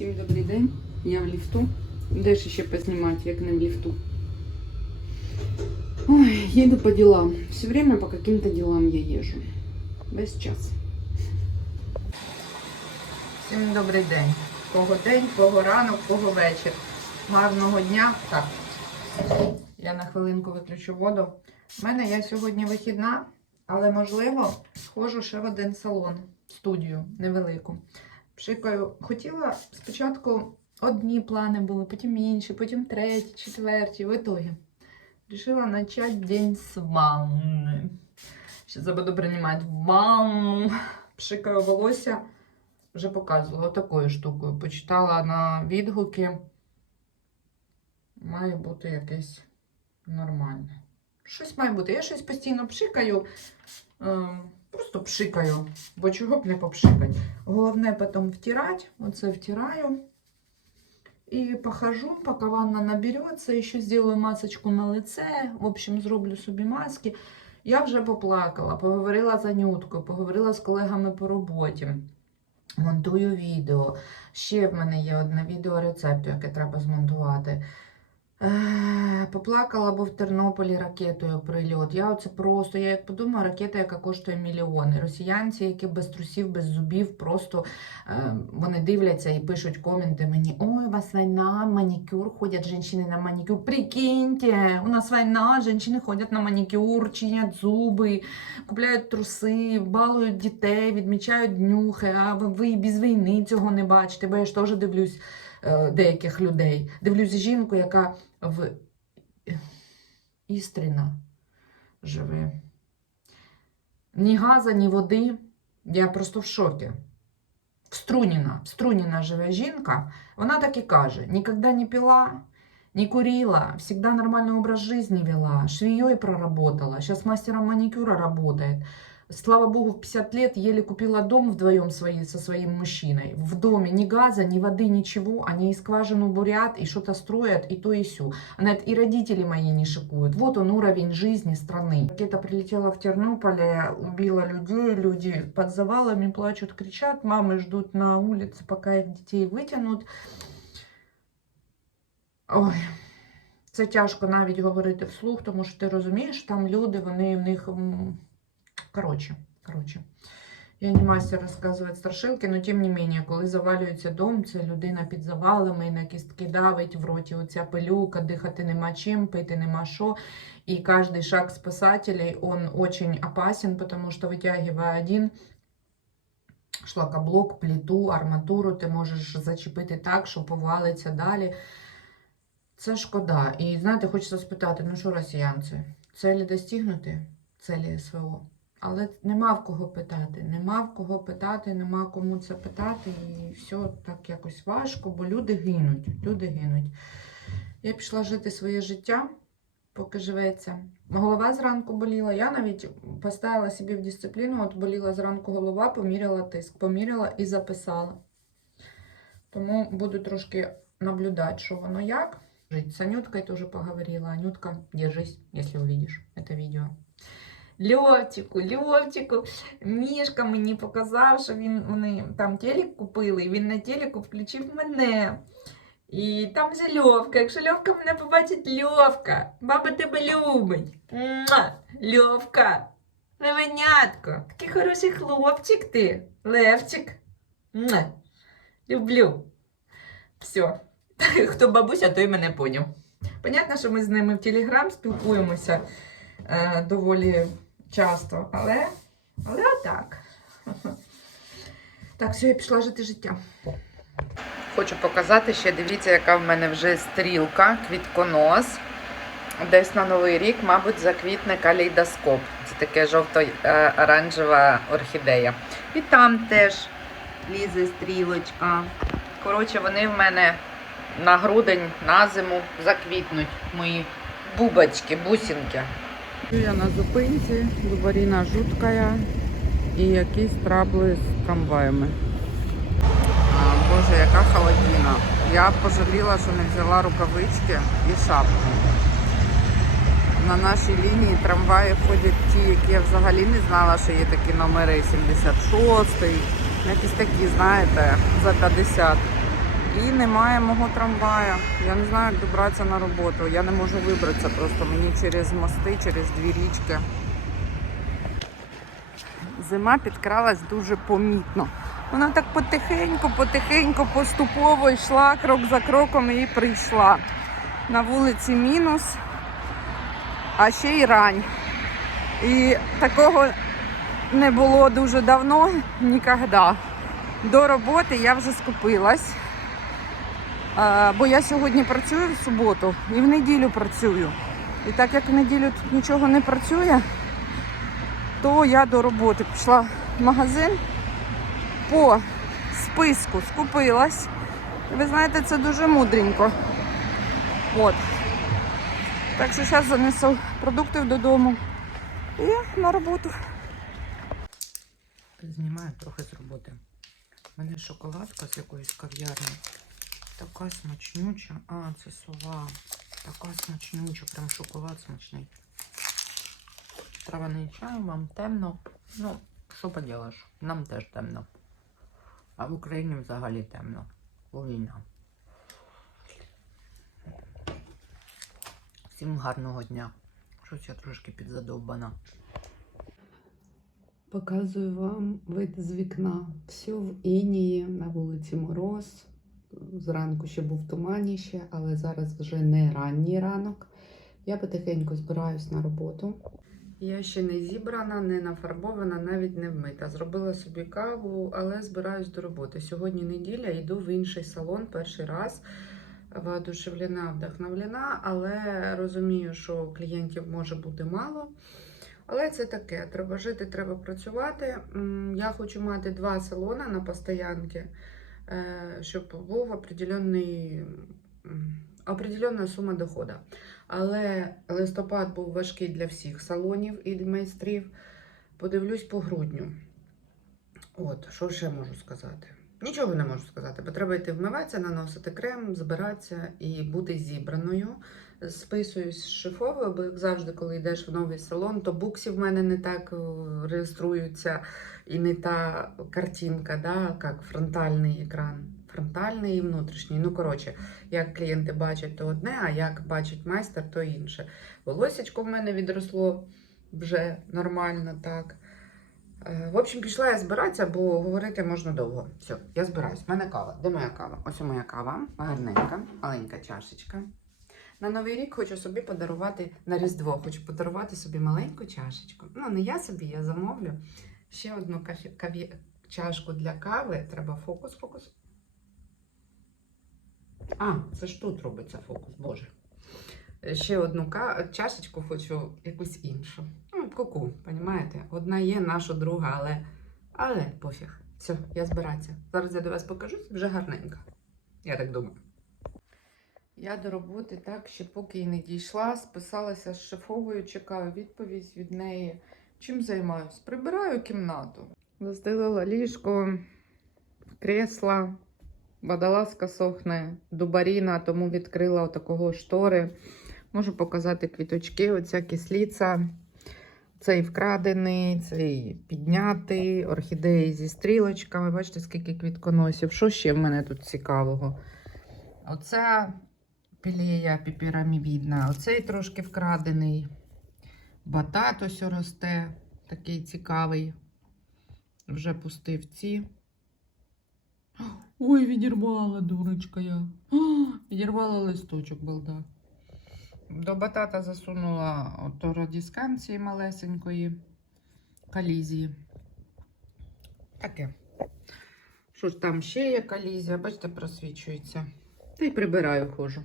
Всім добрий день. Я в ліфту. Де ж ще познімати, як не в ліфту? Ой, еду по делам. Все время по каким-то делам я езжу. Весь час. Всім добрий день. Кого день, кого ранок, кого вечір. Гарного дня. Так. Я на хвилинку виключу воду. У мене я сьогодні вихідна, але можливо схожу ще в один салон, студію невелику. Пшикаю. Хотіла спочатку одні плани були, потім інші, потім треті, четверті. В итоге решила начать день с ванны. Сейчас я буду принимать ванну. Пшикаю волосся. Вже показувала такою штукою. Почитала на відгуки. Має бути якесь нормальне. Щось має бути. Я щось постійно пшикаю. е, Просто пшикаю, бо чого б не попшикати. Головне потім втирати. Оце втираю. І похожу, поки ванна набереться, ще зроблю масочку на лице. В общем, зроблю собі маски. Я вже поплакала, поговорила з Анюткою, поговорила з колегами по роботі. Монтую відео. Ще в мене є одне відео рецепту, яке треба змонтувати. Е, Поплакала, бо в Тернополі ракетою прильот. Я оце просто, я як подумаю, ракета, яка коштує мільйони. Росіянці, які без трусів, без зубів, просто е, вони дивляться і пишуть коменти мені: Ой, у вас війна, манікюр, ходять жінки на манікюр. Прикиньте, у нас війна, жінки ходять на манікюр, чинять зуби, купляють труси, балують дітей, відмічають днюхи, а ви без війни цього не бачите, бо я ж теж дивлюсь е, деяких людей. Дивлюсь жінку, яка в Істріна живе. Ні газа, ні води. Я просто в шокі. Струніна. Струніна живе жінка. Вона так і каже: ніколи не пила, не курила, всегда нормальный образ жизни вела, швеей проработала, сейчас мастером маникюра работает. Слава богу, в 50 лет еле купила дом вдвоем свои, со своим мужчиной. В доме ни газа, ни воды, ничего. Они и скважину бурят, и что-то строят, и то, и сю. Она говорит, и родители мои не шикуют. Вот он уровень жизни страны. Ракета прилетела в Тернополе, убила людей, люди под завалами плачут, кричат. Мамы ждут на улице, пока их детей вытянут. Ой, це тяжко навіть говорити вслух, тому що ти розумієш, там люди, вони в них. м, Коротше, коротше. Я не мастер розказувати страшилки, але тим не менше, коли завалюється дом, це людина під завалами, на кістки давить, в роті оця пилюка, дихати нема чим, пити нема що. І кожен шаг спасателей, он очень опасен, потому что витягивая один шлакоблок, плиту, арматуру, ти можеш зачепити так, що повалиться далі. Це шкода. І знаєте, хочеться спитати, ну що росіянці, цілі достигнути? Цілі СВО. Але нема в кого питати. Нема в кого питати, нема кому це питати. І все так якось важко, бо люди гинуть. Люди гинуть. Я пішла жити своє життя, поки живеться. Голова зранку боліла. Я навіть поставила собі в дисципліну, от боліла зранку голова, поміряла тиск, поміряла і записала. Тому буду трошки наблюдати, що воно як. Жить. С Анюткой тоже поговорила. Анютка, держись, если увидишь это видео. Льовчику, Льовчику, Мішка мені показав, що він, вони там телек купили, і він на телеку включив мене. І там же Льовка. Якщо Льовка мене побачить, Льовка, баба тебе любить. Льовка, левенятко, такий хороший хлопчик ти, Левчик. Муа! Люблю. Все. Хто бабуся, той мене поняв. Понятно, що ми з ними в Телеграм спілкуємося е, доволі часто, але, але отак. Так, все, я пішла жити життя. Хочу показати ще, дивіться, яка в мене вже стрілка, квітконос. Десь на Новий рік, мабуть, заквітне калейдоскоп. Це таке жовто-оранжева орхідея. І там теж лізе стрілочка. Коротше, вони в мене на грудень, на зиму заквітнуть мої бубочки, бусинки. Я на зупинці, Дубаріна жуткая і якісь трабли з трамваями. А, Боже, яка холодина. Я пожаліла, що не взяла рукавички і шапку. На нашій лінії трамваї ходять ті, які я взагалі не знала, що є такі номери 76-й, якісь такі, знаєте, за 50. І немає мого трамвая. Я не знаю, як добратися на роботу. Я не можу вибратися просто мені через мости, через дві річки. Зима підкралась дуже помітно. Вона так потихеньку, потихеньку, поступово йшла крок за кроком і прийшла. На вулиці мінус, а ще й рань. І такого не було дуже давно, ніколи. До роботи я вже скупилась. Бо я сьогодні працюю в суботу і в неділю працюю. І так як в неділю тут нічого не працює, то я до роботи пішла в магазин по списку скупилась. Ви знаєте, це дуже мудренько. От. Так що зараз занесу продукти додому і на роботу. Знімаю трохи з роботи. У мене шоколадка з якоїсь кав'ярні. Така смачнюча. А, це сова. Така смачнюча, прям шоколад смачний. Травяний чай, вам темно. Ну, що поділиш? Нам теж темно. А в Україні взагалі темно. Бо Війна. Всім гарного дня. Щось я трошки підзадовбана. Показую вам вид з вікна. Все в інії, на вулиці мороз. Зранку ще був туманіще, але зараз вже не ранній ранок. Я потихеньку збираюсь на роботу. Я ще не зібрана, не нафарбована, навіть не вмита. Зробила собі каву, але збираюсь до роботи. Сьогодні неділя, йду в інший салон перший раз. Воодушевлена, вдохновлена, але розумію, що клієнтів може бути мало. Але це таке, треба жити, треба працювати. Я хочу мати два салони на постоянки, щоб був определенний, определенна сума доходу. Але листопад був важкий для всіх салонів і майстрів. Подивлюсь по грудню. От, що ще можу сказати? Нічого не можу сказати, бо треба йти вмиватися, наносити крем, збиратися і бути зібраною. Списуюсь шифовою, бо як завжди, коли йдеш в новий салон, то буксі в мене не так е, реєструються і не та картинка, да, як фронтальний екран. Фронтальний і внутрішній. Ну, коротше, як клієнти бачать, то одне, а як бачить майстер, то інше. Волосечко в мене відросло вже нормально так. Е, В общем, пішла я збиратися, бо говорити можна довго. Все, я збираюсь. У мене кава. Де моя кава? Ось моя кава, гарненька, маленька чашечка. На Новий рік хочу собі подарувати на Різдво, хочу подарувати собі маленьку чашечку. Ну, не я собі, я замовлю. Ще одну каві... чашку для кави. Треба фокус, фокус. А, це ж тут робиться фокус, боже. Ще одну ка... чашечку хочу якусь іншу. Ну, куку, понімаєте? Одна є, наша друга, але. Але пофіг. Все, я збиратися. Зараз я до вас покажусь, вже гарненько. Я так думаю. Я до роботи так, ще поки й не дійшла, списалася з шефовою, чекаю відповідь від неї. Чим займаюсь? Прибираю кімнату. Застелила ліжко, кресла, водолазка сохне, дубаріна, тому відкрила отакого штори. Можу показати квіточки, оця кисліця. Цей вкрадений, цей піднятий, орхідеї зі стрілочками. Бачите, скільки квітконосів. Що ще в мене тут цікавого? Оця пілея піпірамідна, оцей трошки вкрадений. Батат ось росте, такий цікавий. Вже пустив ці. Ой, відірвала, дурочка я. Відірвала листочок, балда. До батата засунула ото радісканції малесенької колізії. Таке. Що ж там ще є колізія, бачите, просвічується. Та й прибираю хожу.